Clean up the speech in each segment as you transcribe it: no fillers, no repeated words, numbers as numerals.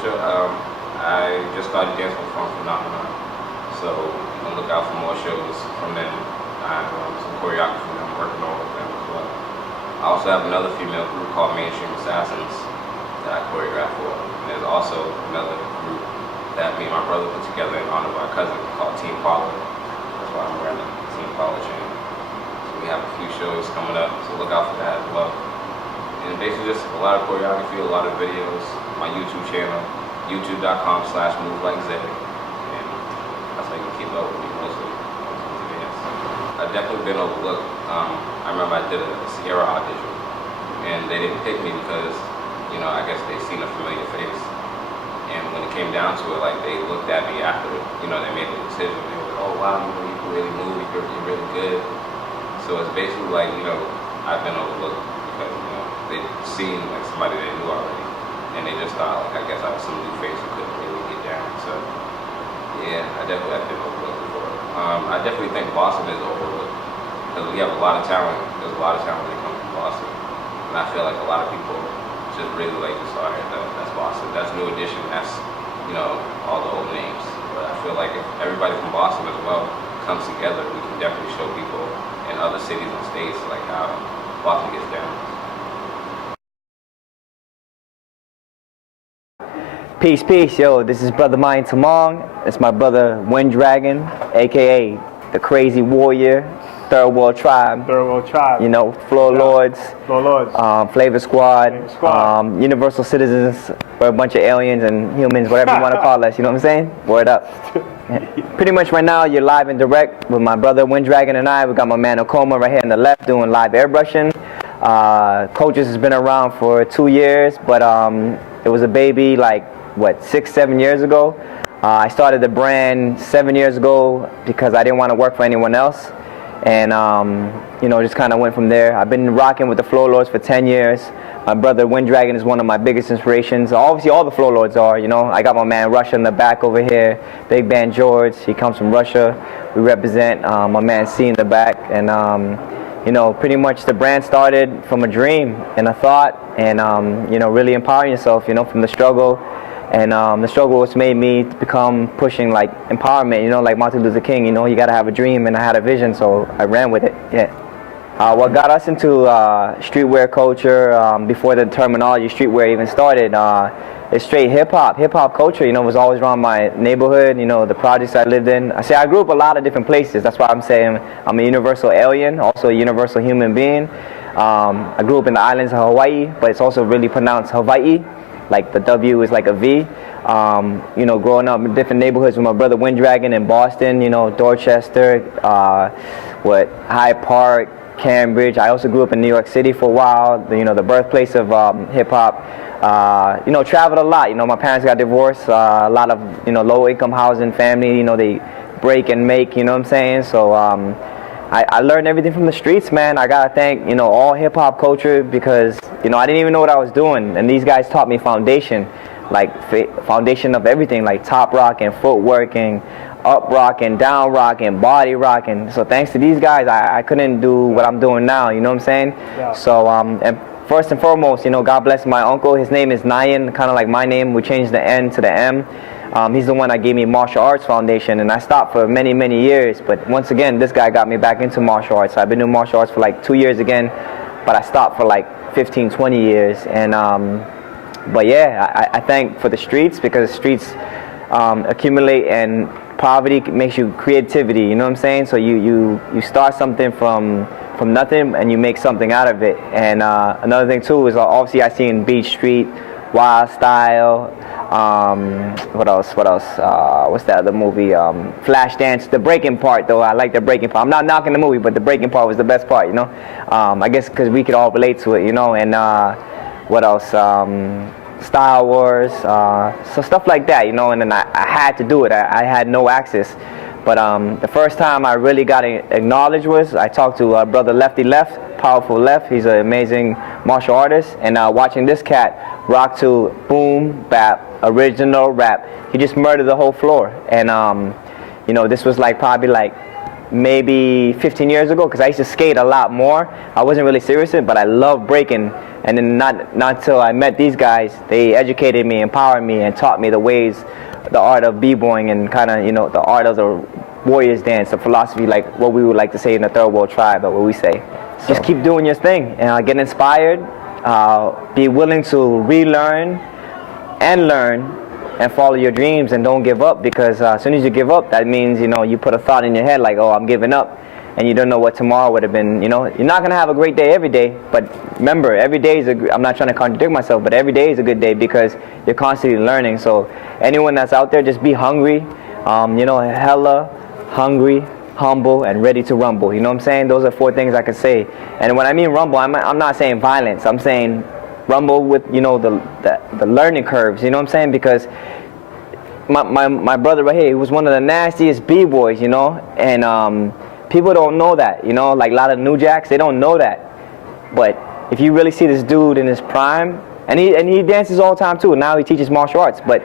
show. I just started dancing from Phenomenon, so you can look out for more shows from them. I have some choreography that I'm working on with them as well. I also have another female group called Mainstream Assassins that I choreograph for. And there's also another group that me and my brother put together in honor of our cousin called TOVLK. That's why I'm wearing the TOVLK chain. So we have a few shows coming up, so look out for that as well. And basically just a lot of choreography, a lot of videos, my YouTube channel, youtube.com/movelikeZ. And that's how you can keep up with me mostly. I've definitely been overlooked. I remember I did a Sierra audition, and they didn't pick me because, you know, I guess they seen a familiar face. And when it came down to it, like, they looked at me after, you know, they made the decision. They were like, oh wow, you know, you can really move, you're really good. So it's basically like, you know, I've been overlooked because, you know, they seen like somebody they knew already, and they just thought, like, I guess I was some new face who couldn't really get down. So yeah, I definitely have been overlooked before. I definitely think Boston is overlooked because we have a lot of talent. There's a lot of talent that comes from Boston, and I feel like a lot of people just really like to start that's Boston. That's New Edition. That's, you know, all the old names. But I feel like if everybody from Boston as well comes together, we can definitely show people in other cities and states like how Boston gets down. Peace, peace, yo, this is brother mine Tamong. It's my brother Wind Dragon, aka the Crazy Warrior, Third World Tribe. Third World Tribe. You know, Floor Lords. Floor Lords. Flavor Squad. Universal Citizens. We're a bunch of aliens and humans, whatever you want to call us, you know what I'm saying? Word up. Pretty much right now, you're live and direct with my brother Wind Dragon and I. We got my man Okoma right here on the left doing live airbrushing. Coaches has been around for 2 years, but it was a baby like, what, 6-7 years ago. I started the brand 7 years ago because I didn't want to work for anyone else, and you know, just kind of went from there. I've been rocking with the Floor Lords for 10 years. My brother Wind Dragon is one of my biggest inspirations. Obviously all the Floor Lords are, you know. I got my man Russia in the back over here, Big Band George. He comes from Russia. We represent my man C in the back, and you know, pretty much the brand started from a dream and a thought, and you know, really empowering yourself, you know, from the struggle. And the struggle was made me become pushing like empowerment, you know, like Martin Luther King, you know, you gotta have a dream, and I had a vision, so I ran with it, yeah. What got us into streetwear culture, before the terminology streetwear even started, is straight hip-hop. Hip-hop culture, you know, was always around my neighborhood, you know, the projects I lived in. I grew up a lot of different places. That's why I'm saying I'm a universal alien, also a universal human being. I grew up in the islands of Hawaii, but it's also really pronounced Hawaii. Like the W is like a V. You know, growing up in different neighborhoods with my brother Wind Dragon in Boston, you know, Dorchester, Hyde Park, Cambridge. I also grew up in New York City for a while, you know, the birthplace of hip-hop. You know, traveled a lot. You know, my parents got divorced, a lot of, you know, low-income housing family, you know, they break and make, you know what I'm saying? So I learned everything from the streets, man. I gotta thank, you know, all hip-hop culture, because, you know, I didn't even know what I was doing, and these guys taught me foundation, like foundation of everything, like top rock and footwork and up rock and down rock and body rock. And so thanks to these guys, I couldn't do what I'm doing now, you know what I'm saying? Yeah. So and first and foremost, you know, God bless my uncle. His name is Nyan, kind of like my name. We changed the N to the M. He's the one that gave me martial arts foundation, and I stopped for many, many years. But once again, this guy got me back into martial arts. So I've been doing martial arts for like 2 years again, but I stopped for like 15, 20 years. And but yeah, I thank for the streets, because streets accumulate, and poverty makes you creativity, you know what I'm saying? So you start something from nothing, and you make something out of it. And another thing too is obviously I seen Beach Street, Wild Style, what else? What's that other movie? Flashdance. The breaking part, though, I like the breaking part. I'm not knocking the movie, but the breaking part was the best part, you know? I guess because we could all relate to it, you know? And what else? Star Wars, so stuff like that, you know? And then I had to do it. I had no access. But the first time I really got acknowledged was I talked to brother Lefty Left, Powerful Left. He's an amazing martial artist. And watching this cat rock to boom, bap, original rap, he just murdered the whole floor. And you know, this was like probably like maybe 15 years ago, because I used to skate a lot more. I wasn't really serious in it, but I love breaking And then not till I met these guys, they educated me, empowered me, and taught me the ways, the art of b-boying and kind of, you know, the art of the warriors dance, the philosophy, like what we would like to say in the third world tribe, but what we say. Just keep doing your thing and get inspired, be willing to relearn and learn and follow your dreams, and don't give up, because as soon as you give up, that means, you know, you put a thought in your head like, oh, I'm giving up, and you don't know what tomorrow would have been. You know, you're not going to have a great day every day, but remember, every day is I'm not trying to contradict myself, but every day is a good day because you're constantly learning. So anyone that's out there, just be hungry, you know, hella hungry, humble, and ready to rumble. You know what I'm saying? Those are 4 things I can say. And when I mean rumble, I'm not saying violence. I'm saying rumble with, you know, the learning curves. You know what I'm saying? Because my brother right here, he was one of the nastiest b-boys, you know, and people don't know that, you know, like a lot of new jacks, they don't know that. But if you really see this dude in his prime, and he dances all the time too, now he teaches martial arts, but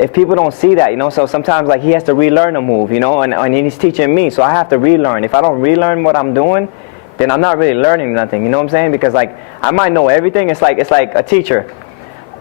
if people don't see that, you know, so sometimes like he has to relearn a move, you know, and he's teaching me, so I have to relearn. If I don't relearn what I'm doing, then I'm not really learning nothing, you know what I'm saying? Because like I might know everything. It's like a teacher.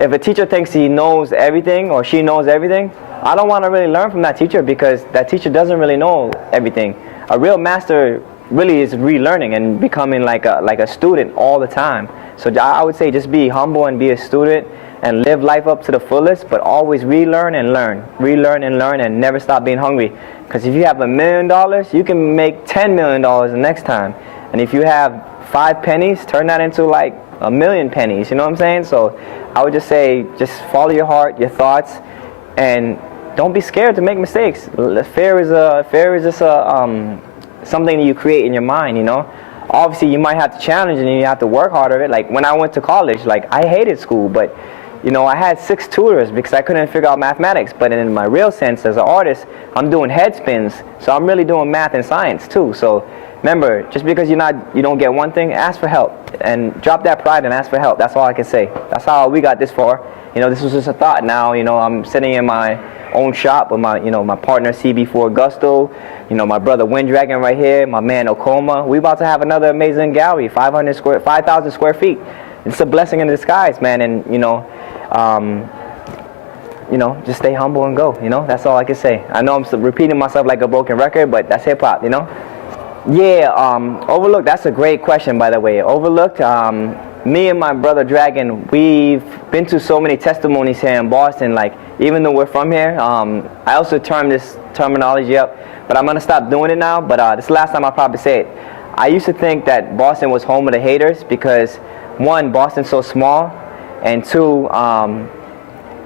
If a teacher thinks he knows everything or she knows everything, I don't want to really learn from that teacher, because that teacher doesn't really know everything. A real master really is relearning and becoming like a student all the time. So I would say just be humble and be a student and live life up to the fullest, but always relearn and learn. Relearn and learn, and never stop being hungry. Because if you have $1 million, you can make $10 million the next time. And if you have 5 pennies, turn that into like 1,000,000 pennies. You know what I'm saying? So I would just say, just follow your heart, your thoughts, and don't be scared to make mistakes. Fear is just something that you create in your mind, you know. Obviously, you might have to challenge it and you have to work harder at it. Like when I went to college, like I hated school, but you know, I had 6 tutors because I couldn't figure out mathematics. But in my real sense, as an artist, I'm doing head spins, so I'm really doing math and science too. So remember, just because you don't get one thing, ask for help and drop that pride and ask for help. That's all I can say. That's how we got this far. You know, this was just a thought. Now, you know, I'm sitting in my own shop with my, you know, my partner CB4 Gusto, you know, my brother Wind Dragon right here, my man Okoma. We about to have another amazing gallery, 5,000 square feet. It's a blessing in disguise, man. And you know, just stay humble and go. You know, that's all I can say. I know I'm repeating myself like a broken record, but that's hip hop. You know. Yeah, OverLook. That's a great question, by the way. OverLook. Me and my brother Dragon, we've been to so many testimonies here in Boston. Like, even though we're from here, I also term this terminology up, but I'm gonna stop doing it now. But this is the last time I'll probably say it. I used to think that Boston was home of the haters because, 1, Boston's so small, and 2, a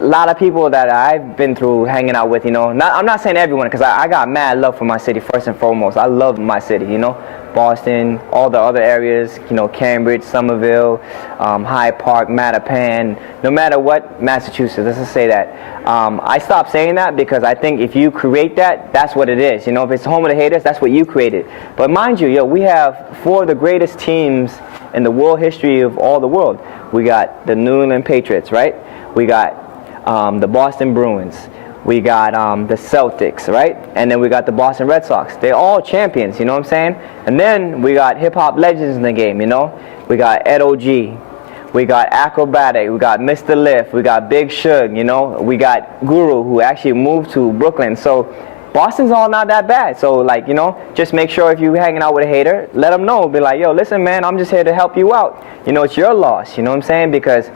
lot of people that I've been through hanging out with, you know, I'm not saying everyone, because I got mad love for my city first and foremost. I love my city, you know, Boston, all the other areas, you know, Cambridge, Somerville, Hyde Park, Mattapan, no matter what, Massachusetts, let's just say that. I stopped saying that because I think if you create that, that's what it is. You know, if it's home of the haters, that's what you created. But mind you, yo, we have 4 of the greatest teams in the world history of all the world. We got the New England Patriots, right? We got the Boston Bruins, we got the Celtics, right? And then we got the Boston Red Sox. They're all champions, you know what I'm saying? And then we got hip-hop legends in the game, you know? We got Ed O.G., we got Acrobatic, we got Mr. Lift, we got Big Shug, you know? We got Guru, who actually moved to Brooklyn. So Boston's all not that bad. So, like, you know, just make sure if you're hanging out with a hater, let them know. Be like, yo, listen, man, I'm just here to help you out. You know, it's your loss, you know what I'm saying? Because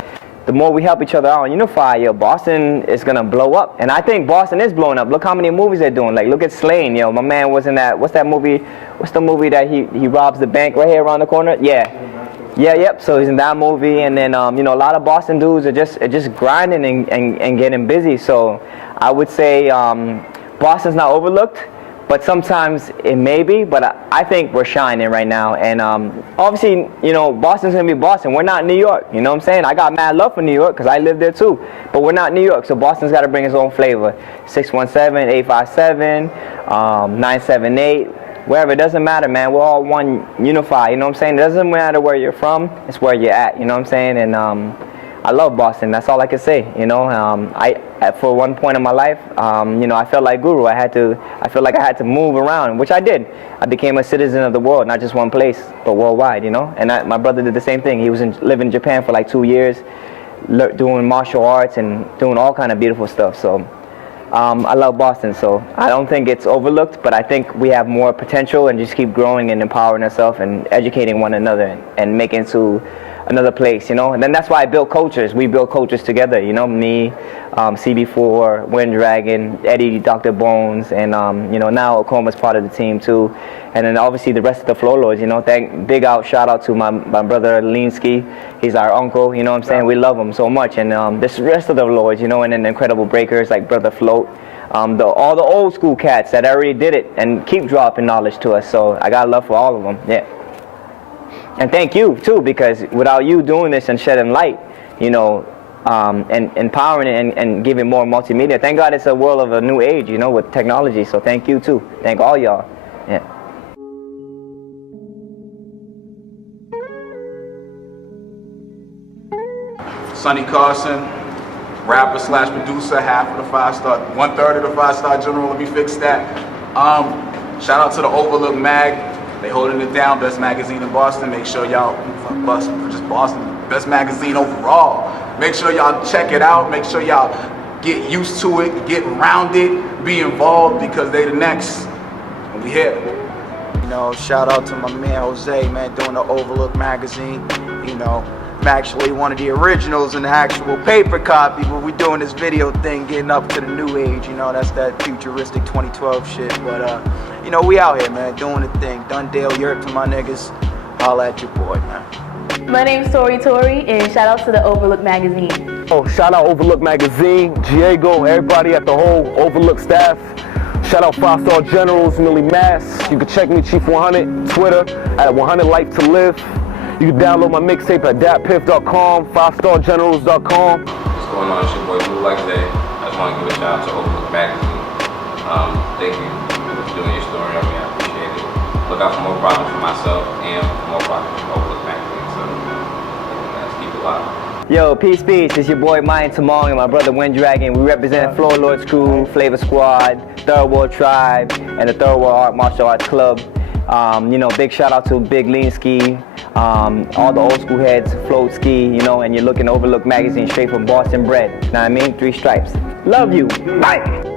the more we help each other out and unify, yo, Boston is gonna blow up. And I think Boston is blowing up. Look how many movies they're doing. Like, look at Slain, yo. My man was in that, what's that movie? What's the movie that he robs the bank right here around the corner? Yeah. Yeah, yep. So he's in that movie. And then, you know, a lot of Boston dudes are just grinding and getting busy. So I would say Boston's not overlooked, but sometimes it may be. But I think we're shining right now. And obviously, you know, Boston's going to be Boston. We're not New York. You know what I'm saying? I got mad love for New York because I live there too. But we're not New York. So Boston's got to bring its own flavor. 617-857-978. Wherever, it doesn't matter, man. We're all one, unified. You know what I'm saying? It doesn't matter where you're from. It's where you're at. You know what I'm saying? And I I love Boston. That's all I can say. You know, for one point in my life, you know, I felt like Guru. I felt like I had to move around, which I did. I became a citizen of the world, not just one place, but worldwide. You know, and my brother did the same thing. He was living in Japan for like 2 years, doing martial arts and doing all kind of beautiful stuff. So. I love Boston, so I don't think it's overlooked, but I think we have more potential and just keep growing and empowering ourselves and educating one another and making it to another place, you know. And then that's why I built cultures. We build cultures together, you know. Me, CB4, Wind Dragon, Eddie, Dr. Bones, and you know, now Okoma's part of the team too. And then obviously the rest of the Flow Lords, you know. Shout out to my brother Linsky. He's our uncle, you know what I'm saying? We love him so much. And this rest of the Lords, you know, and then incredible breakers like Brother Float. All the old school cats that already did it and keep dropping knowledge to us. So I got love for all of them, yeah. And thank you too, because without you doing this and shedding light, you know, and empowering it and giving more multimedia, thank God it's a world of a new age, you know, with technology. So thank you too. Thank all y'all. Yeah. Sonny Carson, rapper slash producer, half of the 5-star, 1/3 of the 5-star general. Let me fix that. Shout out to the OverLook Mag. They holding it down. Best magazine in Boston. Make sure y'all, just Boston, best magazine overall. Make sure y'all check it out. Make sure y'all get used to it, get around it, be involved, because they the next. And we here. You know, shout out to my man Jose, man, doing the OverLook Magazine. You know, I'm actually one of the originals in the actual paper copy, but we doing this video thing, getting up to the new age. You know, that's that futuristic 2012 shit. But you know, we out here, man, doing the thing. Dundale, Europe to my niggas. Holla at your boy, man. My name's Tori, and shout out to the OverLook Magazine. Oh, shout out OverLook Magazine, Diego, everybody at the whole OverLook staff. Shout out 5-star generals, Millie Mass. You can check me, Chief 100, Twitter at 100 Life to Live. You can download my mixtape at datpiff.com, 5stargenerals.com. What's going on? It's your boy Blue Like Day. I just want to give a shout out to OverLook Magazine. Thank you for doing your story on me. I appreciate it. Look out for more projects for myself and for more projects from OverLook Magazine. So let's keep it live. Yo, peace. It's your boy Mayan Tamong and my brother Wind Dragon. We represent Flow Lords Crew, Flavor Squad, Third World Tribe, and the Third World Art Martial Arts Club. You know, big shout out to Big Linsky, all the old school heads, Float Ski, you know, and you're looking OverLook Magazine straight from Boston bred. Know what I mean? 3 stripes. Love you. Bye.